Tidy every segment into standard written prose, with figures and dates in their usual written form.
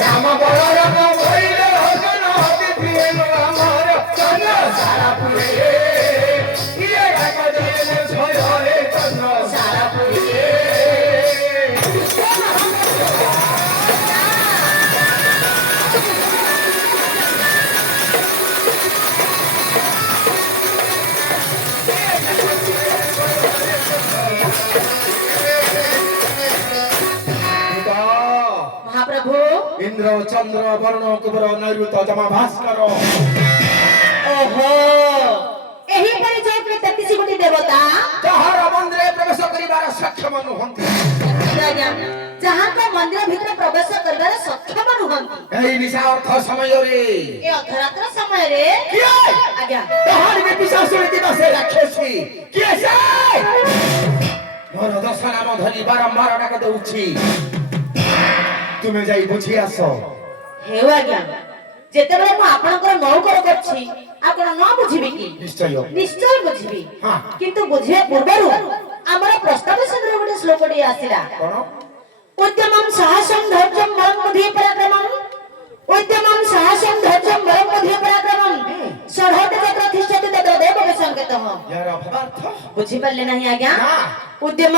राम बड़ राम भइले हसन हति प्रेम रामर चंद्र सारा पुरे ये राग दिले छय रे चंद्र सारा पुरे इंद्र चंद्र वर्ण कुबर नैऋत जमा भास्कर ओहो एही परिचय के 33 कोटी देवता जहार मंदिर प्रवेश करिबार सक्षम नुहंती जहां का मंदिर भीतर प्रवेश करिबार सक्षम नुहंती एही निशा अर्थ समय रे ए अर्धरात्र समय रे किए आज्ञा तहार में पिशासुर दिवसे राक्षसी किए से मोर दशा नाम धरी बारंबार डाक दउछि तुम्हें जाई बुझी आसो हेउ आज्ञा जेते बेले मु आपनकर नौकर करछि आपण न बुझिबी की निश्चय बुझिबी हां किंतु बुझिबे पूर्वरु हमर प्रस्ताव संग्रह गोटे श्लोकडी आसिला कोन उद्यमं साहसं धैर्यं बलं बुद्धि पराक्रमं उद्यमं साहसं धैर्यं बलं बुद्धि पराक्रमं षडहत तत्र तिष्ठति तत्र देव संकेतः यार अभार्थ बुझि पल्ले नहीं आज्ञा हां उद्यम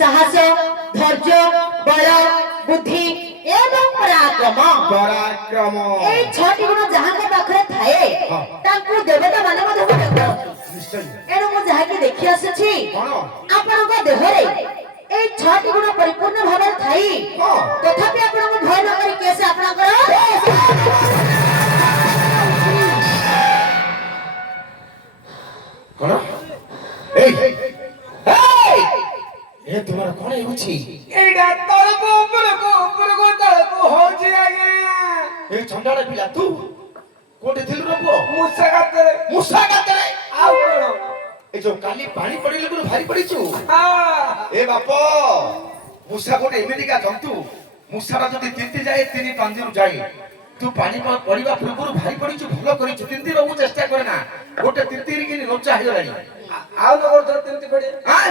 साहस धैर्य बल बुद्धि एवं पराक्रम ए छटी गुण जहां के पाखरे थाए तांकु देवता माने मधे देखो निश्चय एनो मु जहा के देखि आछी कोन आपन को देहरे ए छटी गुण परिपूर्ण भाबे थाई तथापि आपन को भय न करी केसे आपन करो कोन ए ए तुम्हारा कोन होछि एडा तळको उपरको तळको होछि आगे ए छंडाळे पिला तू कोठे थिलु रबो मुसा गातरे आउ कोन ए जो काली पानी पडिले गुरु भारी पडिछु हां ए बापो मुसा कोटे एमेदिका जंतु मुसारा जदी तिंती जाए तिनी पांजीरु जाए तू पानी पडिबा पूर्वरु भारी पडिछु भलो करिछु तिंती रहू चेष्टा करे ना गोटे तिंती किनी लोचा हे गलानी आउ न गोर तिंती पडे हां